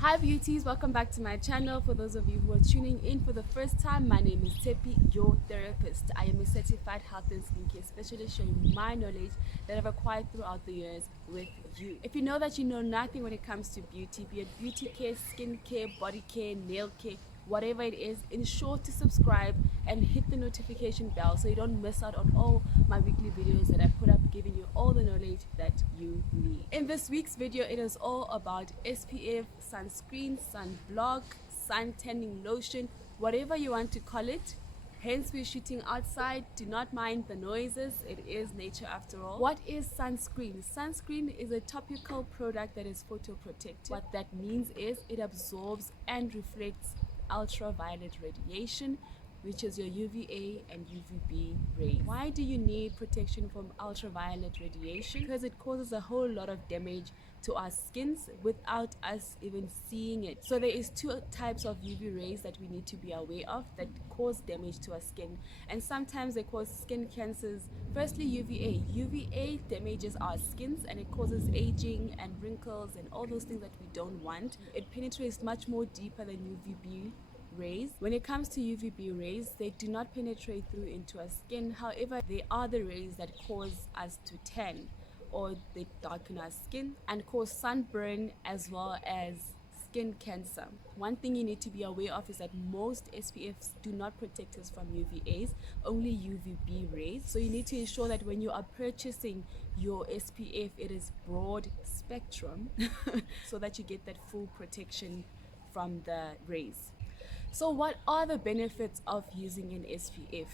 Hi beauties, welcome back to my channel. For those of you who are tuning in for the first time, my name is Tepi, your therapist. I am a certified health and skincare specialist, sharing my knowledge that I've acquired throughout the years with you. If you know that you know nothing when it comes to beauty, be it beauty care, skincare, body care, nail care, whatever it is, ensure to subscribe and hit the notification bell so you don't miss out on all my weekly videos that I put up, giving you all the knowledge that you need. In this week's video, it is all about SPF, sunscreen, sunblock, sun tanning lotion, whatever you want to call it. Hence, we're shooting outside. Do not mind the noises. It is nature after all. What is sunscreen? Sunscreen is a topical product that is photoprotective. What that means is it absorbs and reflects ultraviolet radiation, which is your UVA and UVB rays. Why do you need protection from ultraviolet radiation? Because it causes a whole lot of damage to our skins without us even seeing it. So there is two types of UV rays that we need to be aware of that cause damage to our skin, and sometimes they cause skin cancers. Firstly, UVA. UVA damages our skins and it causes aging and wrinkles and all those things that we don't want. It penetrates much more deeper than UVB rays. When it comes to UVB rays, they do not penetrate through into our skin. However, they are the rays that cause us to tan, or they darken our skin and cause sunburn as well as skin cancer. One thing you need to be aware of is that most SPFs do not protect us from UVAs, only UVB rays. So you need to ensure that when you are purchasing your SPF, it is broad spectrum so that you get that full protection from the rays. So what are the benefits of using an SPF?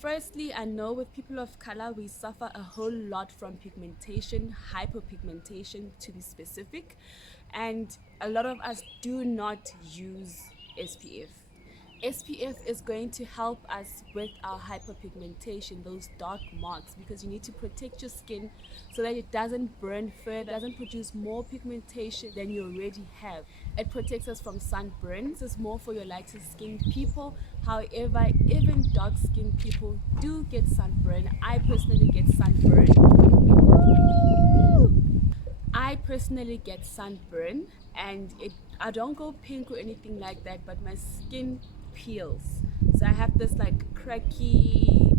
Firstly, I know with people of color, we suffer a whole lot from pigmentation, hyperpigmentation to be specific, and a lot of us do not use SPF. SPF is going to help us with our hyperpigmentation, those dark marks, because you need to protect your skin so that it doesn't burn further, doesn't produce more pigmentation than you already have. It protects us from sunburn. This is more for your lighter skinned people. However, even dark skinned people do get sunburn. I personally get sunburn. And I don't go pink or anything like that, but my skin peels. So I have this like cracky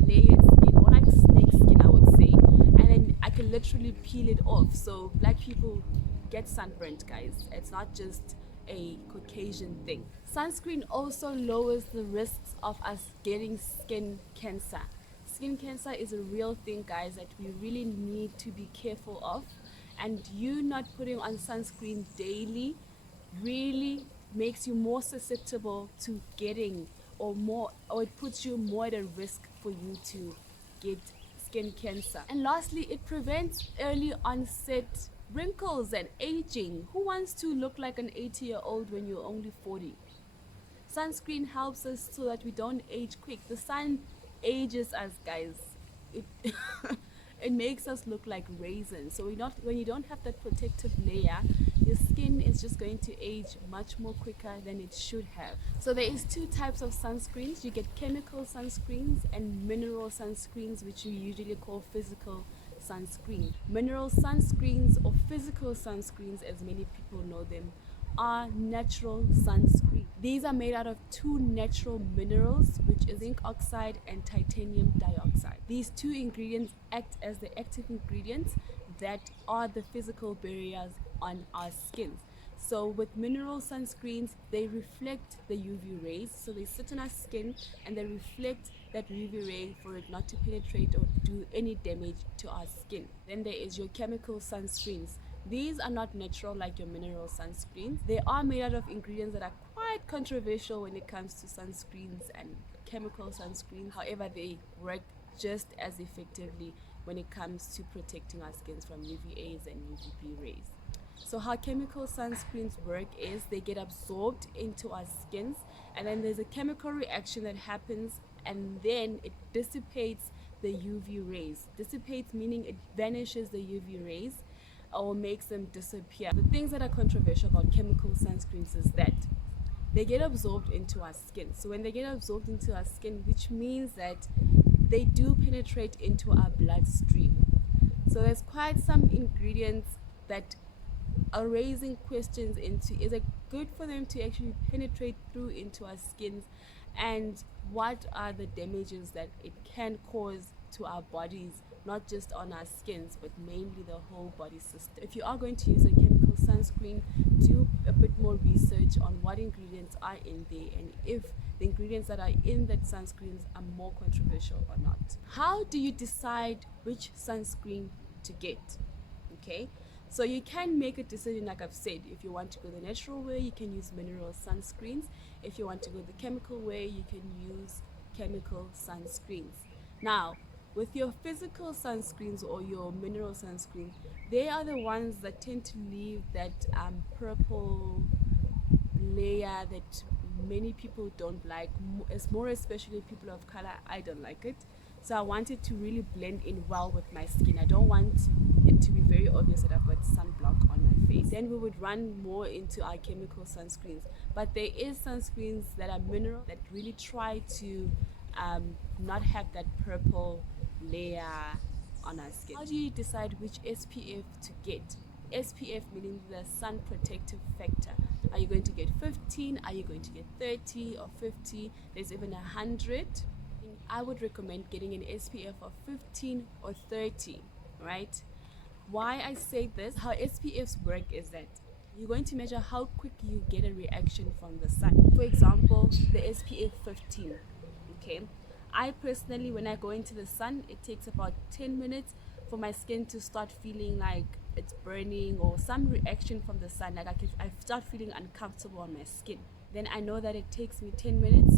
layered skin, more like snake skin I would say, and then I can literally peel it off. So black people get sunburnt, guys. It's not just a Caucasian thing. Sunscreen also lowers the risks of us getting skin cancer. Skin cancer is a real thing, guys, that we really need to be careful of, and you not putting on sunscreen daily really makes you more susceptible to getting or it puts you more at a risk for you to get skin cancer. And lastly, it prevents early onset wrinkles and aging. Who wants to look like an 80-year-old when you're only 40? Sunscreen helps us so that we don't age quick. The sun ages us, guys. It makes us look like raisins. So when you don't have that protective layer, your skin is just going to age much more quicker than it should have. So there is two types of sunscreens. You get chemical sunscreens and mineral sunscreens, which we usually call physical sunscreen. Mineral sunscreens, or physical sunscreens as many people know them, are natural sunscreen. These are made out of two natural minerals, which is zinc oxide and titanium dioxide. These two ingredients act as the active ingredients that are the physical barriers on our skins. So with mineral sunscreens, they reflect the UV rays. So they sit on our skin and they reflect that UV ray for it not to penetrate or do any damage to our skin. Then there is your chemical sunscreens. These are not natural like your mineral sunscreens. They are made out of ingredients that are quite controversial when it comes to sunscreens and chemical sunscreens. However, they work just as effectively when it comes to protecting our skins from UVAs and UVB rays. So how chemical sunscreens work is they get absorbed into our skins, and then there's a chemical reaction that happens, and then it dissipates the UV rays. Dissipates meaning it vanishes the UV rays or makes them disappear. The things that are controversial about chemical sunscreens is that they get absorbed into our skin. So when they get absorbed into our skin, which means that they do penetrate into our bloodstream. So there's quite some ingredients that are raising questions into, is it good for them to actually penetrate through into our skins, and what are the damages that it can cause to our bodies, not just on our skins but mainly the whole body system. If you are going to use a chemical sunscreen, do a bit more research on what ingredients are in there and if the ingredients that are in that sunscreens are more controversial or not. How do you decide which sunscreen to get? Okay, so you can make a decision, like I've said. If you want to go the natural way, you can use mineral sunscreens. If you want to go the chemical way, you can use chemical sunscreens. Now, with your physical sunscreens or your mineral sunscreen, they are the ones that tend to leave that purple layer that many people don't like, more especially people of color. I don't like it, so I want it to really blend in well with my skin. I don't want it to be very obvious that I've got sunblock on my face. Then we would run more into our chemical sunscreens, but there is sunscreens that are mineral that really try to not have that purple layer on our skin. How do you decide which SPF to get? SPF meaning the sun protective factor. Are you going to get 15? Are you going to get 30 or 50? There's even 100. I would recommend getting an SPF of 15 or 30, right? Why I say this, how SPFs work is that you're going to measure how quick you get a reaction from the sun. For example, the SPF 15, okay? I personally, when I go into the sun, it takes about 10 minutes for my skin to start feeling like it's burning or some reaction from the sun, like I start feeling uncomfortable on my skin. Then I know that it takes me 10 minutes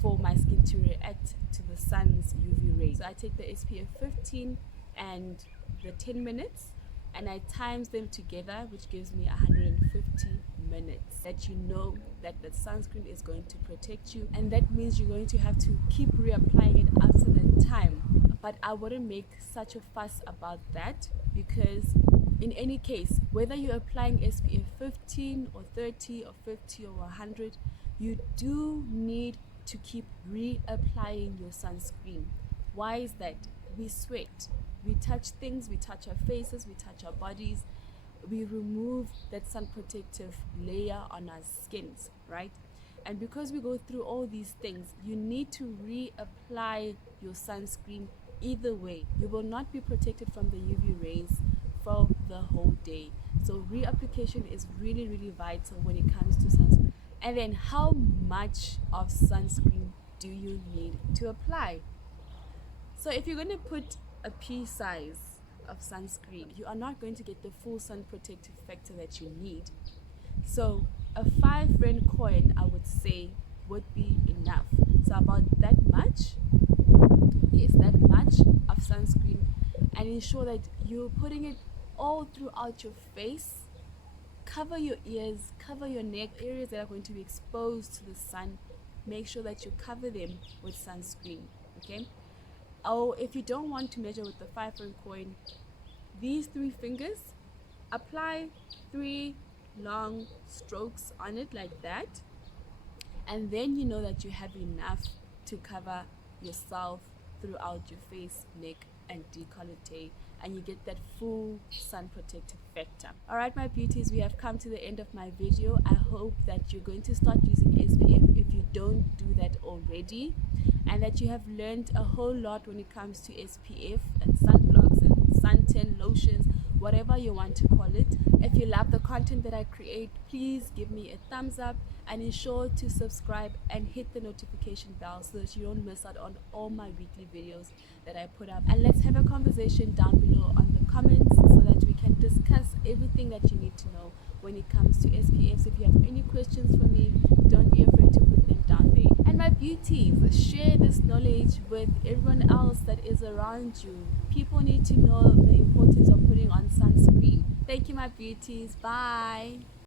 for my skin to react to the sun's UV rays. So I take the SPF 15 and the 10 minutes and I times them together, which gives me 150 minutes that you know that the sunscreen is going to protect you, and that means you're going to have to keep reapplying it after that time. But I wouldn't make such a fuss about that, because in any case, whether you're applying SPF 15 or 30 or 50 or 100, you do need to keep reapplying your sunscreen. Why is that? We sweat, we touch things, we touch our faces, we touch our bodies, we remove that sun protective layer on our skins, right? And because we go through all these things, you need to reapply your sunscreen either way. You will not be protected from the UV rays for the whole day. So reapplication is really, really vital when it comes to sunscreen. And then how much of sunscreen do you need to apply? So if you're going to put a pea size of sunscreen, you are not going to get the full sun protective factor that you need. So a 5 rand coin, I would say, would be enough. So about that much, yes, that much of sunscreen, and ensure that you're putting it all throughout your face. Cover your ears, cover your neck, areas that are going to be exposed to the sun. Make sure that you cover them with sunscreen, okay? Oh, if you don't want to measure with the 5 rand coin, these 3 fingers, apply 3 long strokes on it like that, and then you know that you have enough to cover yourself throughout your face, neck and décolleté, and you get that full sun protective factor. Alright my beauties, we have come to the end of my video. I hope that you're going to start using SPF if you don't do that already, and that you have learned a whole lot when it comes to SPF and sunblocks and suntan lotions, whatever you want to call it. If you love the content that I create, please give me a thumbs up and ensure to subscribe and hit the notification bell so that you don't miss out on all my weekly videos that I put up. And let's have a conversation down below on the comments so that we can discuss everything that you need to know when it comes to SPFs. If you have any questions for me, don't be afraid to put them down there. And my beauties, share this knowledge with everyone else that is around you. People need to know the importance of putting on sunscreen. Thank you my beauties. Bye.